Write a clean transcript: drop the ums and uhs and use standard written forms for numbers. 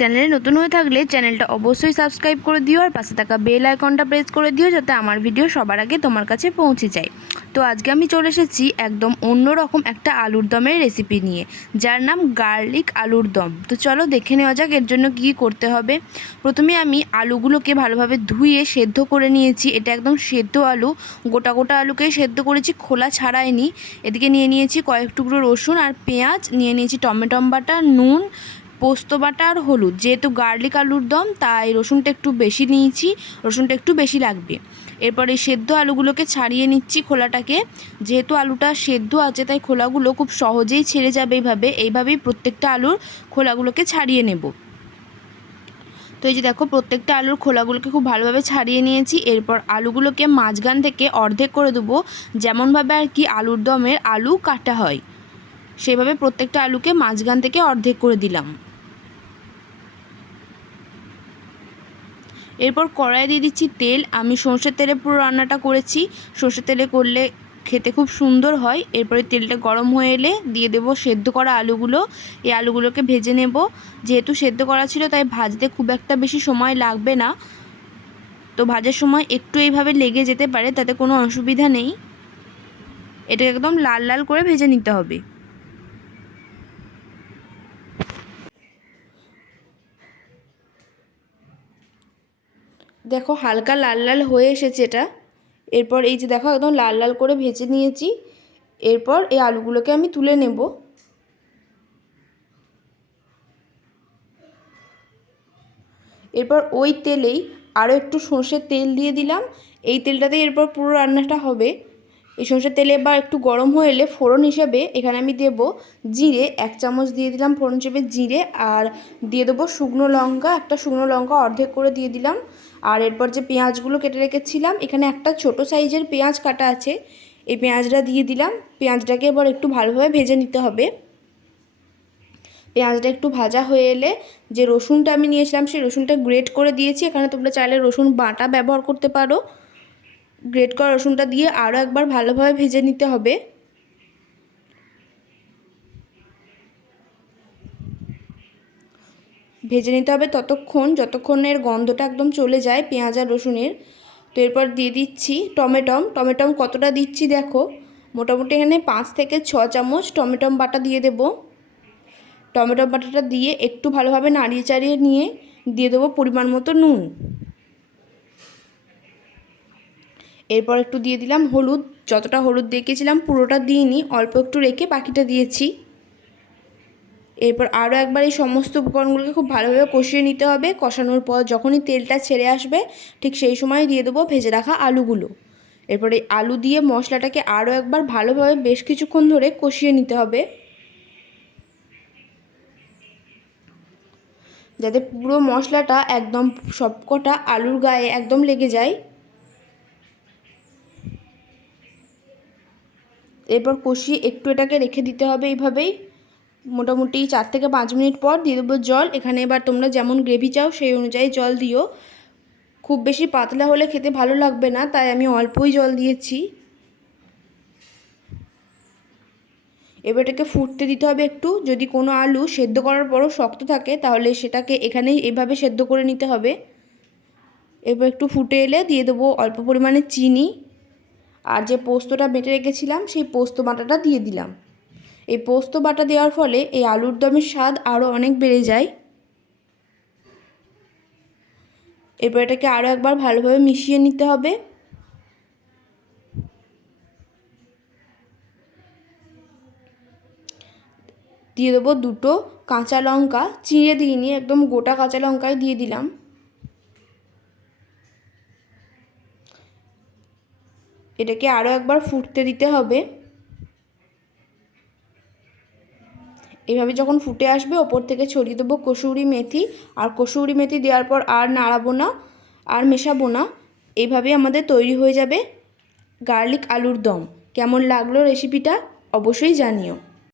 চ্যানেলে নতুন হয়ে থাকলে চ্যানেলটা অবশ্যই সাবস্ক্রাইব করে দিও আর পাশে থাকা বেল আইকনটা প্রেস করে দিও যাতে আমার ভিডিও সবার আগে তোমার কাছে পৌঁছে যায়। তো আজকে আমি চলে এসেছি একদম অন্যরকম একটা আলুর দমের রেসিপি নিয়ে, যার নাম গার্লিক আলুর দম। তো চলো দেখে নেওয়া যাক এর জন্য কী করতে হবে। প্রথমে আমি আলুগুলোকে ভালোভাবে ধুয়ে সেদ্ধ করে নিয়েছি। এটা একদম সেদ্ধ আলু, গোটা গোটা আলুকেই সেদ্ধ করেছি, খোলা ছাড়াইনি। এদিকে নিয়ে নিয়েছি কয়েক টুকরো রসুন আর পেঁয়াজ, নিয়ে নিয়েছি টমেটো বাটা, নুন, পোস্ত বাটা আর হলুদ। যেহেতু গার্লিক আলুর দম তাই রসুনটা একটু বেশি নিয়েছি, রসুনটা একটু বেশি লাগবে। এরপর এই সেদ্ধ আলুগুলোকে ছাড়িয়ে নিচ্ছি খোলাটাকে। যেহেতু আলুটা সেদ্ধ আছে তাই খোলাগুলো খুব সহজেই ছেড়ে যাবে। এইভাবেই প্রত্যেকটা আলুর খোলাগুলোকে ছাড়িয়ে নেব। তো এই যে দেখো, প্রত্যেকটা আলুর খোলাগুলোকে খুব ভালোভাবে ছাড়িয়ে নিয়েছি। এরপর আলুগুলোকে মাঝখান থেকে অর্ধেক করে দেবো, যেমনভাবে আর কি আলুর দমের আলু কাটা হয় সেভাবে প্রত্যেকটা আলুকে মাঝখান থেকে অর্ধেক করে দিলাম। এরপর কড়াই দিয়ে দিচ্ছি তেল। আমি সর্ষের তেলে পুরো রান্নাটা করেছি, সর্ষের তেলে করলে খেতে খুব সুন্দর হয়। এরপরে তেলটা গরম হয়ে এলে দিয়ে দেবো সেদ্ধ করা আলুগুলো। এই আলুগুলোকে ভেজে নেব। যেহেতু সেদ্ধ করা ছিল তাই ভাজতে খুব একটা বেশি সময় লাগবে না। তো ভাজার সময় একটু এইভাবে লেগে যেতে পারে, তাতে কোনো অসুবিধা নেই। এটাকে একদম লাল লাল করে ভেজে নিতে হবে। দেখো হালকা লাল লাল হয়ে এসেছে এটা। এরপর এই যে দেখো একদম লাল লাল করে ভেজে নিয়েছি। এরপর এই আলুগুলোকে আমি তুলে নেব। এরপর ওই তেলেই আরও একটু সর্ষের তেল দিয়ে দিলাম। এই তেলটাতে এরপর পুরো রান্নাটা হবে। এই সর্ষের তেলে এবার একটু গরম হয়ে এলে ফোড়ন হিসেবে এখানে আমি দেব জিরে, 1 চামচ দিয়ে দিলাম ফোড়ন হিসেবে জিরে। আর দিয়ে দেবো শুকনো লঙ্কা, একটা শুকনো লঙ্কা অর্ধেক করে দিয়ে দিলাম। আর এরপর যে পেঁয়াজগুলো কেটে রেখেছিলাম, এখানে একটা ছোট সাইজের পেঁয়াজ কাটা আছে, এই পেঁয়াজটা দিয়ে দিলাম। পেঁয়াজটাকে এবার একটু ভালোভাবে ভেজে নিতে হবে। পেঁয়াজটা একটু ভাজা হয়ে এলে যে রসুনটা আমি নিয়েছিলাম সেই রসুনটা গ্রেট করে দিয়েছি। এখানে তোমরা চাইলে রসুন বাটা ব্যবহার করতে পারো। গ্রেট করা রসুনটা দিয়ে আরও একবার ভালোভাবে ভেজে নিতে হবে। ভেজে নিতে হবে ততক্ষণ যতক্ষণের গন্ধটা একদম চলে যায় পেঁয়াজ আর রসুনের। তো এরপর দিয়ে দিচ্ছি টমেটো কতটা দিচ্ছি দেখো, মোটামুটি এখানে 5 থেকে 6 চামচ টমেটো বাটা দিয়ে দেবো। টমেটো বাটাটা দিয়ে একটু ভালোভাবে নাড়িয়ে চাড়িয়ে নিয়ে দিয়ে দেবো পরিমাণ মতো নুন। এরপর একটু দিয়ে দিলাম হলুদ। যতটা হলুদ দেখিয়েছিলাম পুরোটা দিইনি, অল্প একটু রেখে বাকিটা দিয়েছি। এরপর আরও একবার এই সমস্ত উপকরণগুলোকে খুব ভালোভাবে কষিয়ে নিতে হবে। কষানোর পর যখনই তেলটা ছেড়ে আসবে ঠিক সেই সময় দিয়ে দেবো ভেজে রাখা আলুগুলো। এরপরে আলু দিয়ে মশলাটাকে আরও একবার ভালোভাবে বেশ কিছুক্ষণ ধরে কষিয়ে নিতে হবে, যাতে পুরো মশলাটা একদম সবকটা আলুর গায়ে একদম লেগে যায়। এরপর কষিয়ে একটু এটাকে রেখে দিতে হবে এইভাবেই। মোটামুটি 4 থেকে 5 মিনিট পর দিয়ে দেবো জল। এখানে এবার তোমরা যেমন গ্রেভি চাও সেই অনুযায়ী জল দিও। খুব বেশি পাতলা হলে খেতে ভালো লাগবে না, তাই আমি অল্পই জল দিয়েছি। এবার এটাকে ফুটতে দিতে হবে একটু। যদি কোনো আলু সেদ্ধ করার পরও শক্ত থাকে তাহলে সেটাকে এখানেই এভাবে সেদ্ধ করে নিতে হবে। এবার একটু ফুটে এলে দিয়ে দেবো অল্প পরিমাণে চিনি। আর যে পোস্তটা বেটে রেখেছিলাম সেই পোস্ত বাটাটা দিয়ে দিলাম। এই পোস্ত বাটা দেওয়ার ফলে এই আলুর দমের স্বাদ আরও অনেক বেড়ে যায়। এরপর এটাকে আরও একবার ভালোভাবে মিশিয়ে নিতে হবে। দিয়ে দেবো 2টো কাঁচা লঙ্কা, চিড়ে দিইনি, একদম গোটা কাঁচা লঙ্কাই দিয়ে দিলাম। এটাকে আরও একবার ফুটতে দিতে হবে। এইভাবে যখন ফুটে আসবে ওপর থেকে ছড়িয়ে দেবো কসুরি মেথি। আর কসুরি মেথি দেওয়ার পর আর নাড়াবো না, আর মেশাবো না। এইভাবেই আমাদের তৈরি হয়ে যাবে গার্লিক আলুর দম। কেমন লাগলো রেসিপিটা অবশ্যই জানিও।